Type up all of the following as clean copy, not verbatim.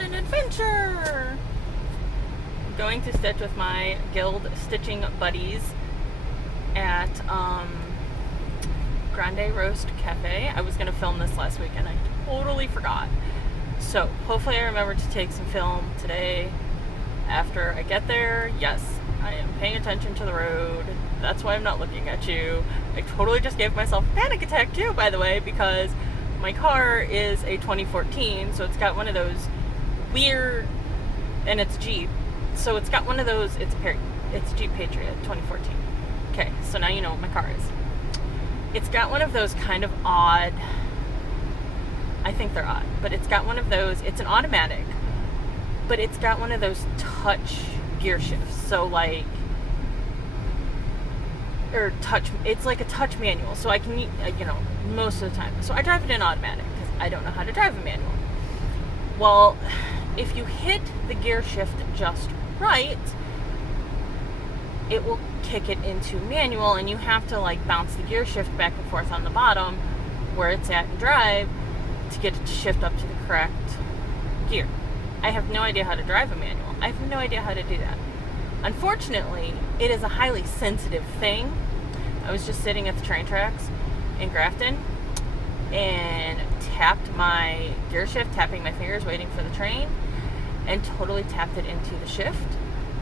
on an adventure! I'm going to stitch with my guild stitching buddies at Grande Roast Cafe. I was going to film this last week and I totally forgot. So hopefully I remember to take some film today after I get there. Yes, I am paying attention to the road. That's why I'm not looking at you. I totally just gave myself a panic attack too, by the way, because my car is a 2014, so it's got one of those weird, and it's Jeep, so it's got one of those, it's Jeep Patriot 2014. Okay, so now you know what my car is. It's got one of those kind of odd, I think they're odd, but it's got one of those, it's an automatic, but it's got one of those touch gear shifts, so like, or touch, it's like a touch manual, so I can, most of the time. So I drive it in automatic because I don't know how to drive a manual. Well, if you hit the gear shift just right, it will kick it into manual, and you have to like bounce the gear shift back and forth on the bottom where it's at in drive to get it to shift up to the correct gear. I have no idea how to drive a manual. I have no idea how to do that. Unfortunately, it is a highly sensitive thing. I was just sitting at the train tracks in Grafton and tapped my gear shift, tapping my fingers, waiting for the train, and totally tapped it into the shift.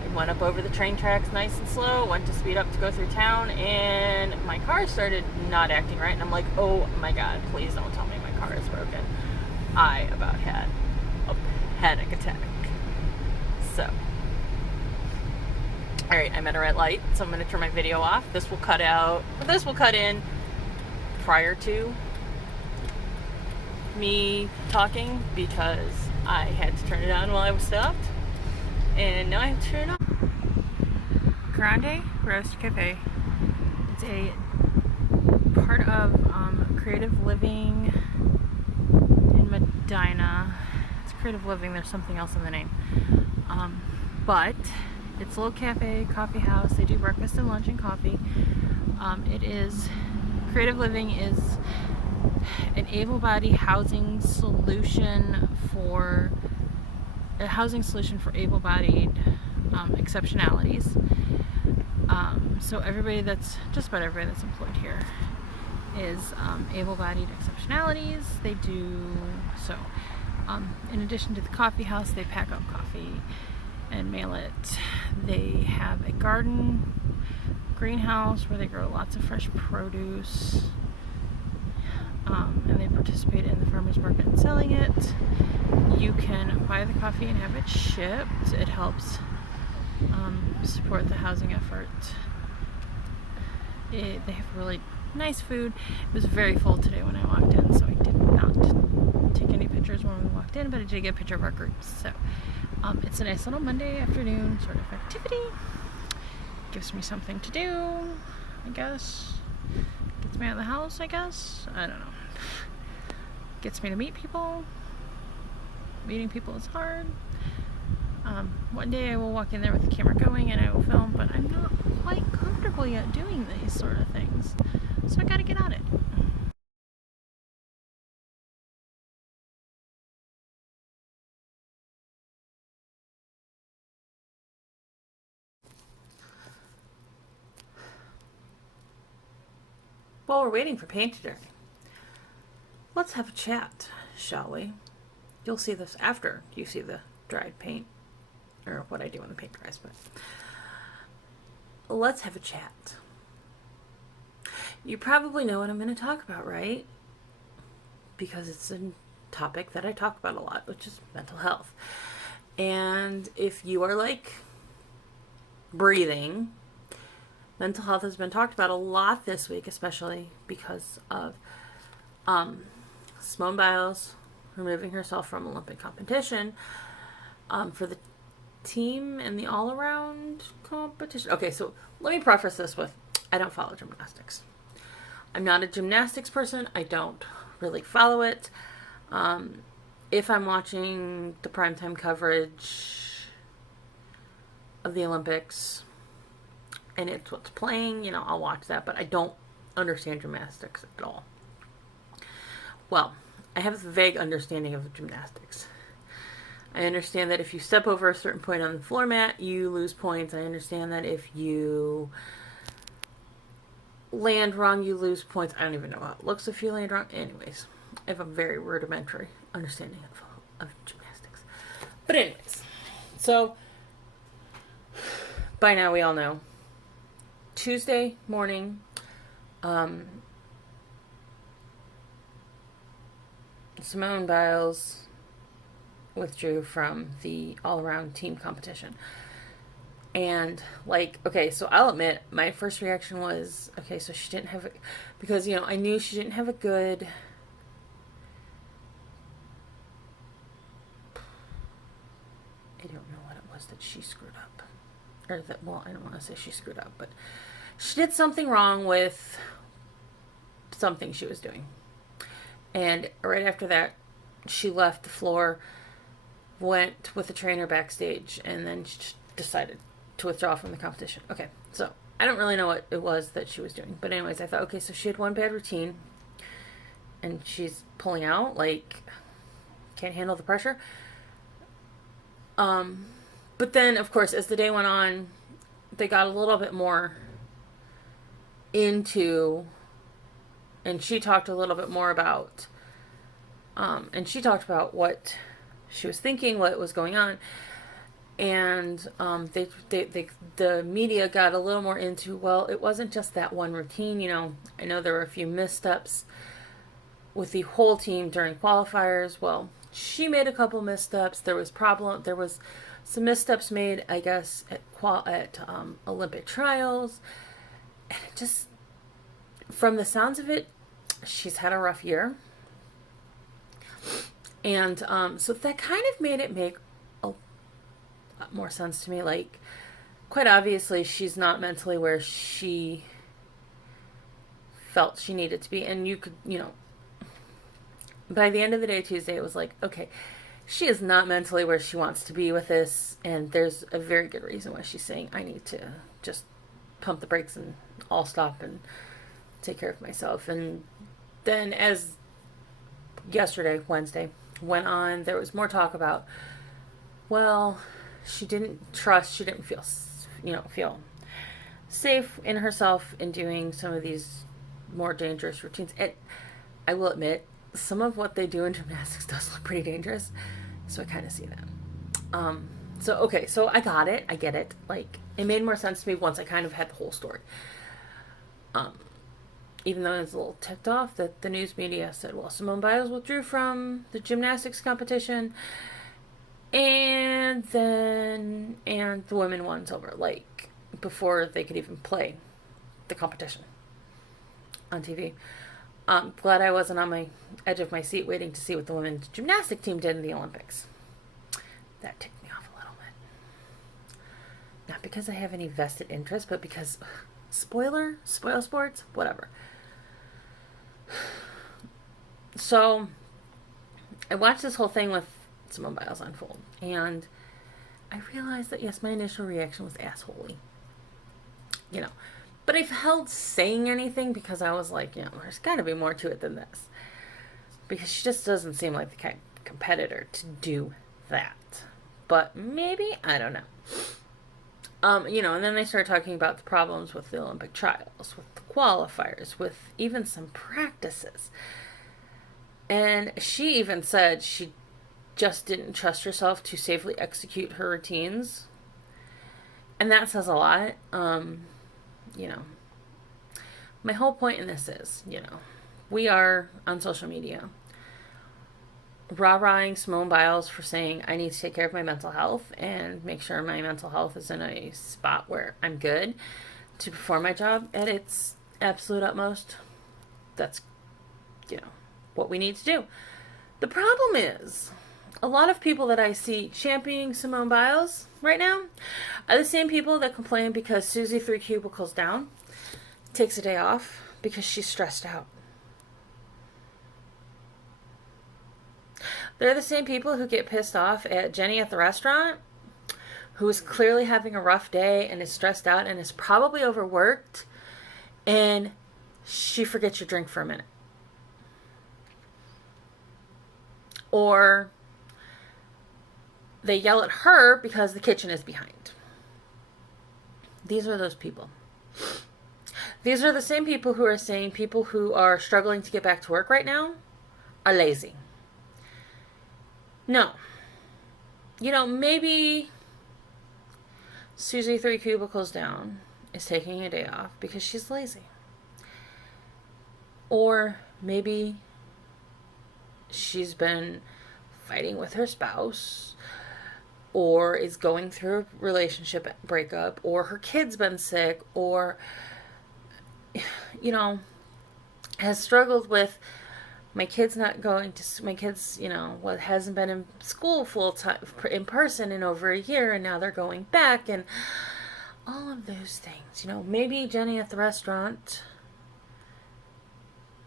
I went up over the train tracks nice and slow, went to speed up to go through town, and my car started not acting right, and I'm like, oh my god, please don't tell me my car is broken. I about had a panic attack. So, alright, I'm at a red light, so I'm going to turn my video off. This will cut in prior to me talking because I had to turn it on while I was stopped. And now I have to turn it off. Grande Roast Cafe. It's a part of Creative Living in Medina. It's Creative Living, there's something else in the name. But it's a little cafe, coffee house. They do breakfast and lunch and coffee. Creative Living is an able-bodied housing solution for able-bodied exceptionalities. So just about everybody that's employed here is able-bodied exceptionalities. They do so. In addition to the coffee house, they pack up coffee and mail it. They have a greenhouse where they grow lots of fresh produce, and they participate in the farmers market and selling it. You can buy the coffee and have it shipped. It helps support the housing effort. They have really nice food. It was very full today when I walked in, so I did not take any pictures when we walked in, but I did get a picture of our group. So it's a nice little Monday afternoon sort of activity. Gives me something to do, I guess. Gets me out of the house, I guess. I don't know. Gets me to meet people. Meeting people is hard. One day I will walk in there with the camera going and I will film, but I'm not quite comfortable yet doing these sort of things. So I gotta get on it. While we're waiting for paint to dry, let's have a chat, shall we? You'll see this after you see the dried paint, or what I do when the paint dries, but let's have a chat. You probably know what I'm going to talk about, right? Because it's a topic that I talk about a lot, which is mental health. And if you are like breathing, mental health has been talked about a lot this week, especially because of Simone Biles removing herself from Olympic competition for the team and the all-around competition. Okay, so let me preface this with, I don't follow gymnastics. I'm not a gymnastics person. I don't really follow it. If I'm watching the primetime coverage of the Olympics and it's what's playing, I'll watch that, but I don't understand gymnastics at all. Well, I have a vague understanding of gymnastics. I understand that if you step over a certain point on the floor mat, you lose points. I understand that if you land wrong, you lose points. I don't even know how it looks if you land wrong. Anyways, I have a very rudimentary understanding of gymnastics. But anyways, so by now we all know. Tuesday morning, Simone Biles withdrew from the all-around team competition. And, like, okay, so I'll admit, my first reaction was, okay, so she didn't have it, because, you know, I knew she didn't have a good, I don't know what it was that she screwed up. Or that, well, I don't want to say she screwed up, but she did something wrong with something she was doing. And right after that, she left the floor, went with the trainer backstage, and then she decided to withdraw from the competition. Okay, so I don't really know what it was that she was doing. But anyways, I thought, okay, so she had one bad routine, and she's pulling out, like, can't handle the pressure. But then, of course, as the day went on, they got a little bit more into, and she talked a little bit more about, and she talked about what she was thinking, what was going on, and the media got a little more into, well, it wasn't just that one routine, you know, I know there were a few missteps with the whole team during qualifiers. Well, she made a couple missteps. There was some missteps made, I guess, at Olympic trials. And it just, from the sounds of it, she's had a rough year. And so that kind of made it make a lot more sense to me. Like, quite obviously, she's not mentally where she felt she needed to be. And you could, you know, by the end of the day, Tuesday, it was like, okay, she is not mentally where she wants to be with this. And there's a very good reason why she's saying, I need to just pump the brakes and I'll stop and take care of myself. And then as yesterday, Wednesday, went on, there was more talk about, well, she didn't feel safe in herself in doing some of these more dangerous routines. And I will admit, some of what they do in gymnastics does look pretty dangerous, so I kind of see that. So I got it, I get it. Like, it made more sense to me once I kind of had the whole story. Even though I was a little ticked off that the news media said, well, Simone Biles withdrew from the gymnastics competition, and the women won silver, like, before they could even play the competition on TV. Glad I wasn't on my edge of my seat waiting to see what the women's gymnastic team did in the Olympics. That ticked me off a little bit. Not because I have any vested interest, but because spoil sports, whatever. So I watched this whole thing with Simone Biles unfold, and I realized that, yes, my initial reaction was assholey. You know, but I've held saying anything because I was like, you know, there's got to be more to it than this. Because she just doesn't seem like the kind of competitor to do that. But maybe, I don't know. You know, and then they started talking about the problems with the Olympic trials, with the qualifiers, with even some practices. And she even said she just didn't trust herself to safely execute her routines. And that says a lot. You know, my whole point in this is, you know, we are on social media rah-rahing Simone Biles for saying, I need to take care of my mental health and make sure my mental health is in a spot where I'm good to perform my job at its absolute utmost. That's, you know, what we need to do. The problem is, a lot of people that I see championing Simone Biles right now are the same people that complain because Susie 3 cubicles down takes a day off because she's stressed out. They're the same people who get pissed off at Jenny at the restaurant, who is clearly having a rough day and is stressed out and is probably overworked, and she forgets your drink for a minute. Or They yell at her because the kitchen is behind. These are those people. These are the same people who are saying people who are struggling to get back to work right now are lazy. No. Maybe Susie 3 cubicles down is taking a day off because she's lazy. Or maybe she's been fighting with her spouse, or is going through a relationship breakup, or her kid's been sick, or, has struggled with my kid's not going to, my kid's, hasn't been in school full time in person in over a year, and now they're going back, and all of those things. Maybe Jenny at the restaurant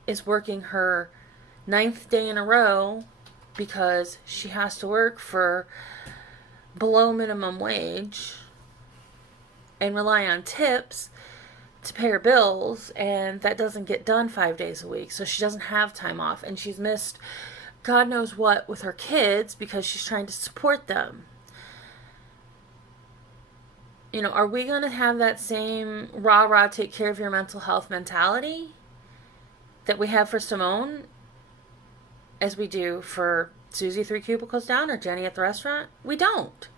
is working her 9th day in a row because she has to work for below minimum wage and rely on tips to pay her bills, and that doesn't get done 5 days a week, so she doesn't have time off, and she's missed God knows what with her kids because she's trying to support them. Are we going to have that same rah take care of your mental health mentality that we have for Simone as we do for Susie 3 cubicles down or Jenny at the restaurant? We don't.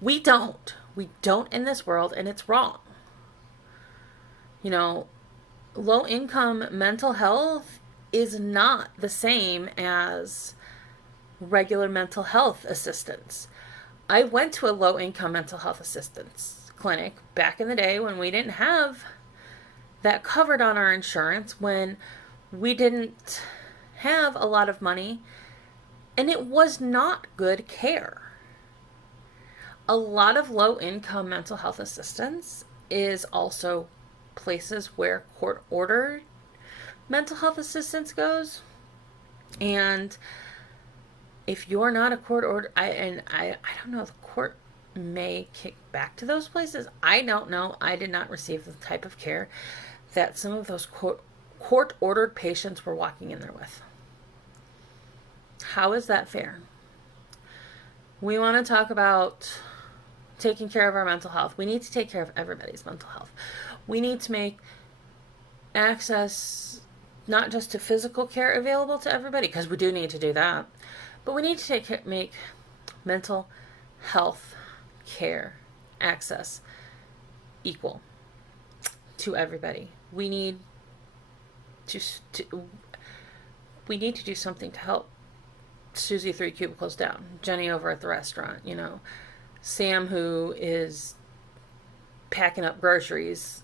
We don't in this world, and it's wrong. Low income mental health is not the same as regular mental health assistance. I went to a low income mental health assistance clinic back in the day when we didn't have that covered on our insurance, when we didn't have a lot of money, and it was not good care. A lot of low income mental health assistance is also places where court ordered mental health assistance goes. And if you're not a court order, I don't know if the court may kick back to those places. I don't know. I did not receive the type of care that some of those court ordered patients were walking in there with. How is that fair? We want to talk about taking care of our mental health. We need to take care of everybody's mental health. We need to make access not just to physical care available to everybody, because we do need to do that, but we need to make mental health care access equal to everybody. We need to do something to help Susie 3 cubicles down, Jenny over at the restaurant, Sam who is packing up groceries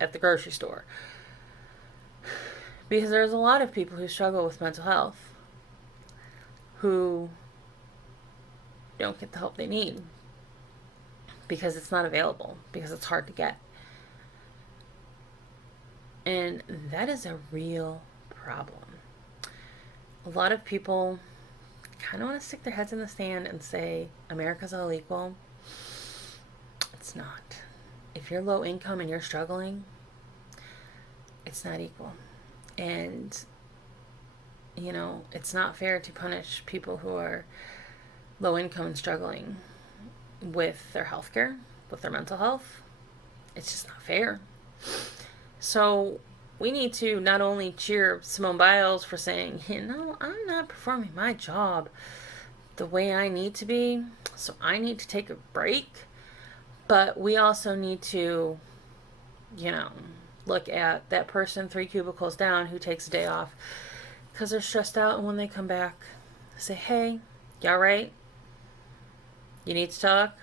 at the grocery store. Because there's a lot of people who struggle with mental health who don't get the help they need because it's not available, because it's hard to get. And that is a real problem. A lot of people kind of want to stick their heads in the sand and say America's all equal. It's not. If you're low income and you're struggling, it's not equal. And it's not fair to punish people who are low income and struggling with their health care, with their mental health. It's just not fair. So we need to not only cheer Simone Biles for saying, I'm not performing my job the way I need to be, so I need to take a break. But we also need to, look at that person 3 cubicles down who takes a day off because they're stressed out, and when they come back, say, hey, you all right? You need to talk?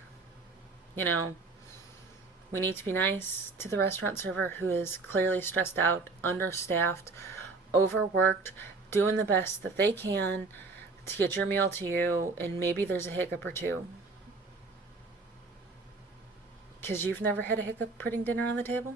We need to be nice to the restaurant server who is clearly stressed out, understaffed, overworked, doing the best that they can to get your meal to you, and maybe there's a hiccup or two. Because you've never had a hiccup putting dinner on the table?